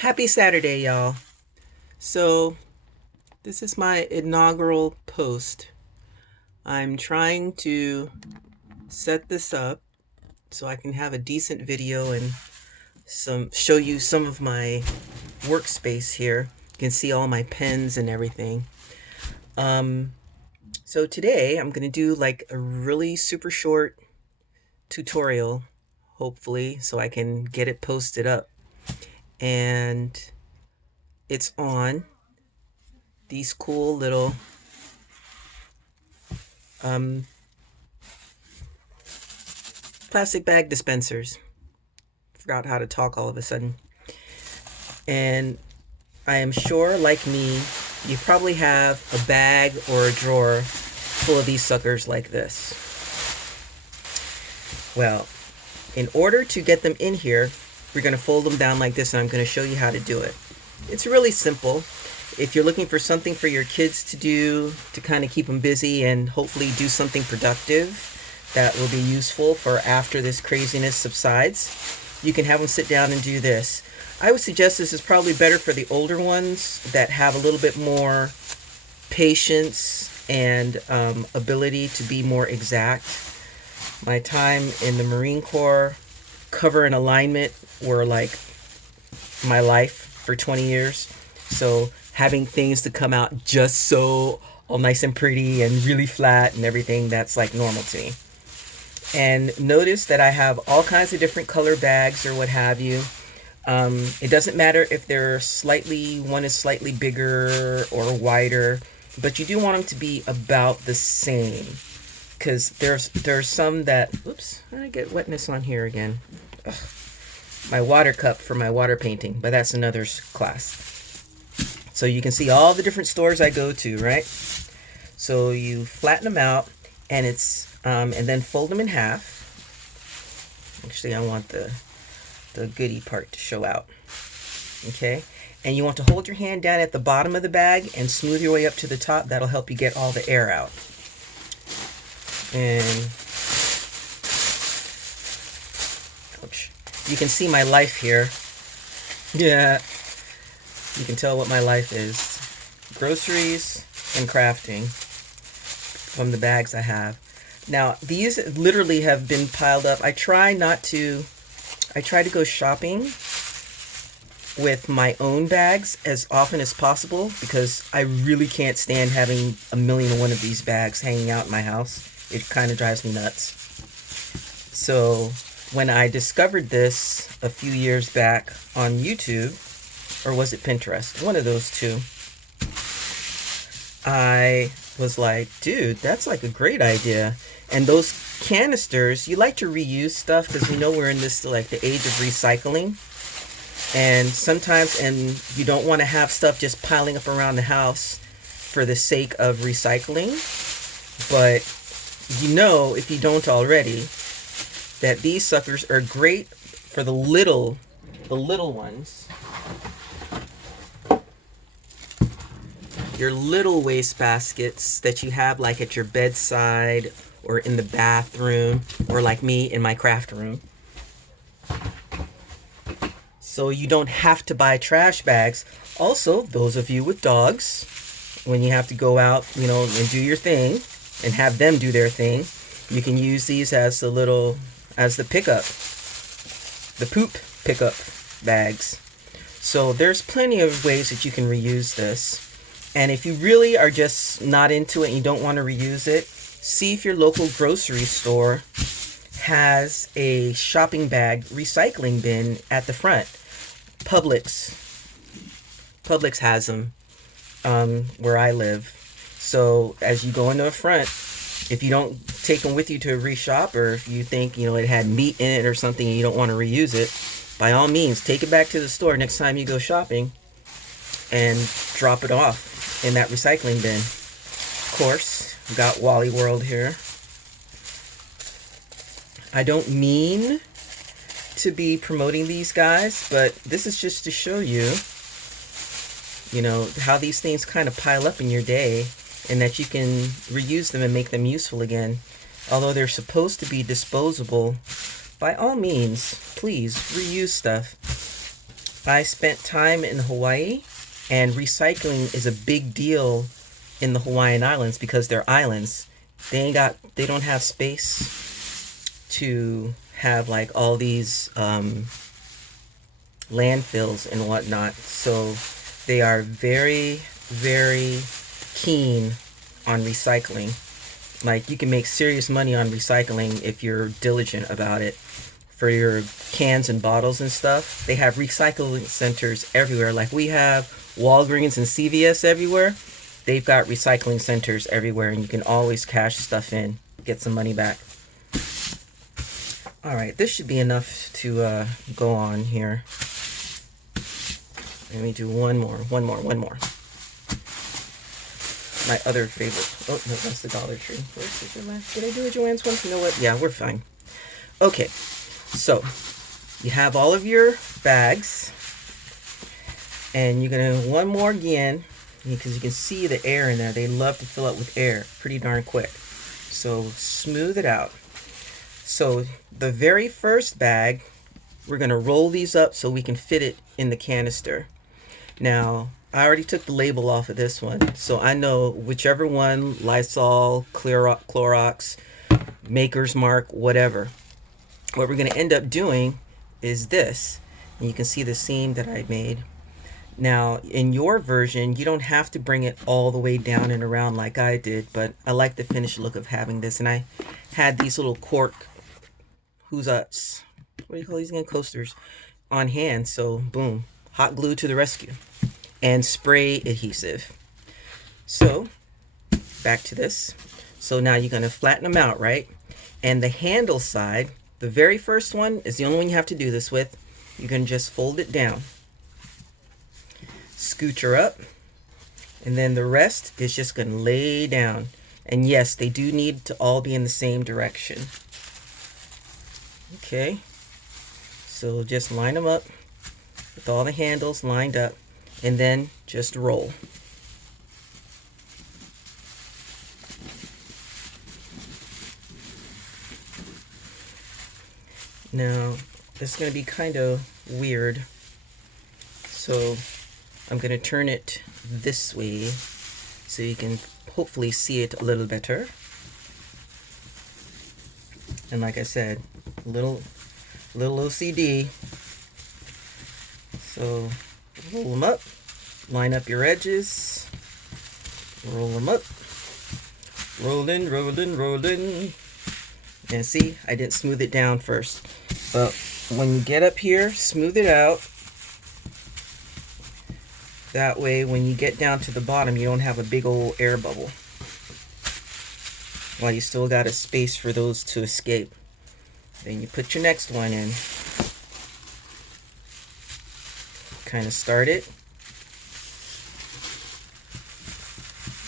Happy Saturday, y'all. So, this is my inaugural post. I'm trying to set this up so I can have a decent video and show you some of my workspace here. You can see all my pens and everything. Um, so today I'm going to do like a really super short tutorial, hopefully, so I can get it posted up. And it's on these cool little um, plastic bag dispensers. Forgot how to talk all of a sudden. And I am sure, like me, you probably have a bag or a drawer full of these suckers like this. Well, in order to get them in here, we're going to fold them down like this, and I'm going to show you how to do it. It's really simple. If you're looking for something for your kids to do to kind of keep them busy and hopefully do something productive that will be useful for after this craziness subsides, you can have them sit down and do this. I would suggest this is probably better for the older ones that have a little bit more patience and ability to be more exact. My time in the Marine Corps, cover and alignment were like my life for 20 years. So having things to come out just so all nice and pretty and really flat and everything, that's like normal to me. And notice that I have all kinds of different color bags or what have you. It doesn't matter if one is slightly bigger or wider, but you do want them to be about the same. Because there's some that, oops, I get wetness on here again. Ugh. My water cup for my water painting, but that's another class. So you can see all the different stores I go to, right? So you flatten them out, and and then fold them in half. Actually, I want the goody part to show out. Okay, and you want to hold your hand down at the bottom of the bag and smooth your way up to the top. That'll help you get all the air out. And ouch, you can see my life here. Yeah, you can tell what my life is. Groceries and crafting from the bags I have. Now, these literally have been piled up. I try to go shopping with my own bags as often as possible because I really can't stand having a million and one of these bags hanging out in my house. It kind of drives me nuts. So when I discovered this a few years back on YouTube, or was it Pinterest? One of those two. I was like, dude, that's like a great idea. And those canisters, you like to reuse stuff because we know we're in this like the age of recycling. And sometimes, and you don't want to have stuff just piling up around the house for the sake of recycling. But you know, if you don't already, that these suckers are great for the little ones. Your little waste baskets that you have like at your bedside or in the bathroom, or like me in my craft room. So you don't have to buy trash bags. Also, those of you with dogs, when you have to go out, and do your thing and have them do their thing, you can use these as the poop pickup bags. So there's plenty of ways that you can reuse this. And if you really are just not into it and you don't want to reuse it, see if your local grocery store has a shopping bag recycling bin at the front. Publix has them where I live. So as you go into the front, if you don't take them with you to reshop, or if you think it had meat in it or something and you don't want to reuse it, by all means take it back to the store next time you go shopping and drop it off in that recycling bin. Of course, we've got Wally World here. I don't mean to be promoting these guys, but this is just to show you, how these things kind of pile up in your day and that you can reuse them and make them useful again. Although they're supposed to be disposable, by all means, please reuse stuff. I spent time in Hawaii, and recycling is a big deal in the Hawaiian Islands because they're islands. They don't have space to have like all these landfills and whatnot. So they are very, very keen on recycling. Like you can make serious money on recycling if you're diligent about it. For your cans and bottles and stuff, they have recycling centers everywhere. Like we have Walgreens and CVS everywhere. They've got recycling centers everywhere, and you can always cash stuff in, get some money back. All right, this should be enough to go on here. Let me do one more. My other favorite. Oh, no, that's the Dollar Tree. Where's the last? Did I do a Joann's one? You know what? Yeah, we're fine. Okay, so you have all of your bags, and you're gonna one more again, because you can see the air in there. They love to fill up with air pretty darn quick. So smooth it out. So the very first bag, we're gonna roll these up so we can fit it in the canister. Now, I already took the label off of this one, so I know whichever one, Lysol, Clorox, Maker's Mark, whatever. What we're going to end up doing is this, and you can see the seam that I made. Now, in your version, you don't have to bring it all the way down and around like I did, but I like the finished look of having this, and I had these little cork, what do you call these again, coasters, on hand, so boom, hot glue to the rescue. And spray adhesive. So back to this. So now you're going to flatten them out, right? And the handle side, the very first one is the only one you have to do this with. You're going to just fold it down, scooch her up, and then the rest is just going to lay down. And yes, they do need to all be in the same direction. Okay, so just line them up with all the handles lined up, and then just roll. Now, this is going to be kind of weird, so I'm going to turn it this way so you can hopefully see it a little better. And like I said, little OCD. So roll them up, line up your edges, roll them up, rolling. And see, I didn't smooth it down first. But when you get up here, smooth it out. That way, when you get down to the bottom, you don't have a big old air bubble, while you still got a space for those to escape. Then you put your next one in. Kind of start it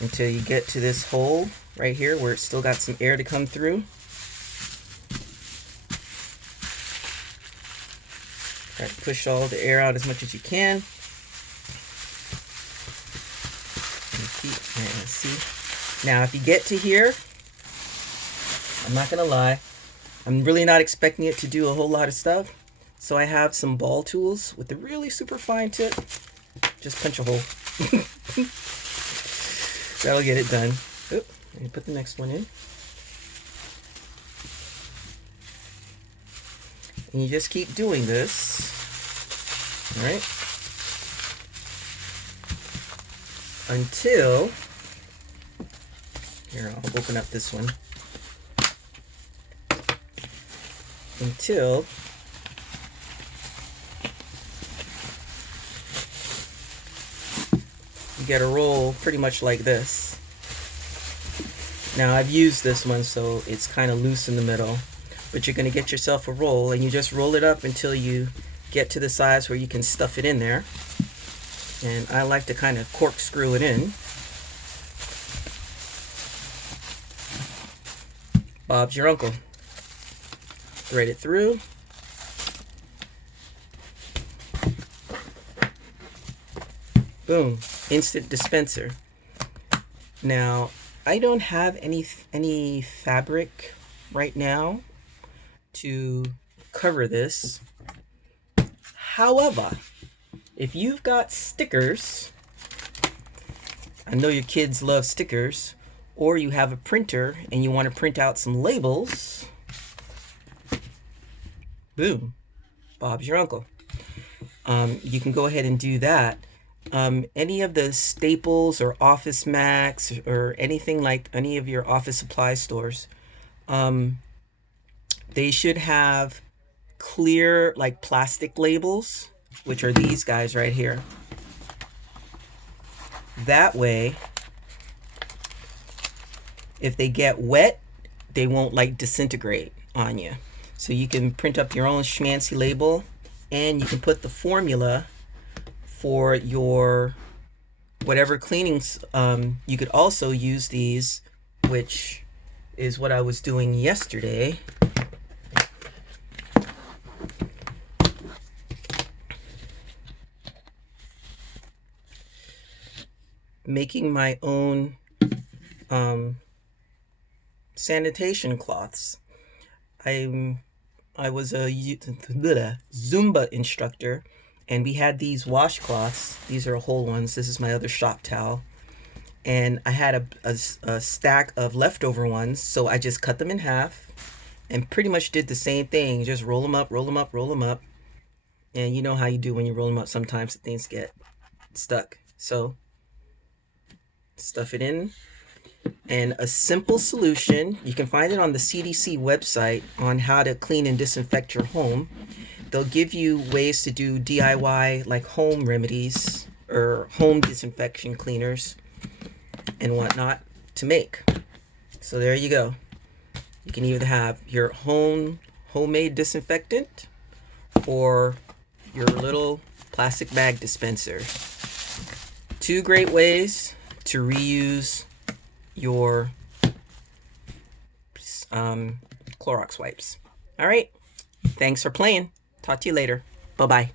until you get to this hole right here where it's still got some air to come through. Try to push all the air out as much as you can. And see. Now, if you get to here, I'm not gonna lie, I'm really not expecting it to do a whole lot of stuff. So I have some ball tools with a really super fine tip. Just punch a hole. That'll get it done. Oop, let me put the next one in. And you just keep doing this. All right. Until, here, I'll open up this one. Until you get a roll pretty much like this. Now I've used this one, so it's kind of loose in the middle, but you're going to get yourself a roll, and you just roll it up until you get to the size where you can stuff it in there. And I like to kind of corkscrew it in. Bob's your uncle. Thread it through. Boom, instant dispenser. Now, I don't have any fabric right now to cover this. However, if you've got stickers, I know your kids love stickers, or you have a printer and you want to print out some labels, boom, Bob's your uncle. You can go ahead and do that. Any of the Staples or Office Max or anything like any of your office supply stores, they should have clear like plastic labels, which are these guys right here. That way, if they get wet, they won't like disintegrate on you. So you can print up your own schmancy label, and you can put the formula for your whatever cleanings. You could also use these, which is what I was doing yesterday. Making my own sanitation cloths. I was a Zumba instructor, and we had these washcloths. These are whole ones. This is my other shop towel. And I had a stack of leftover ones, so I just cut them in half and pretty much did the same thing. Just roll them up, roll them up, roll them up. And you know how you do when you roll them up. Sometimes things get stuck. So stuff it in. And a simple solution, you can find it on the CDC website on how to clean and disinfect your home. They'll give you ways to do DIY like home remedies or home disinfection cleaners and whatnot to make. So there you go. You can either have your homemade disinfectant or your little plastic bag dispenser. Two great ways to reuse your Clorox wipes. All right. Thanks for playing. Talk to you later. Bye-bye.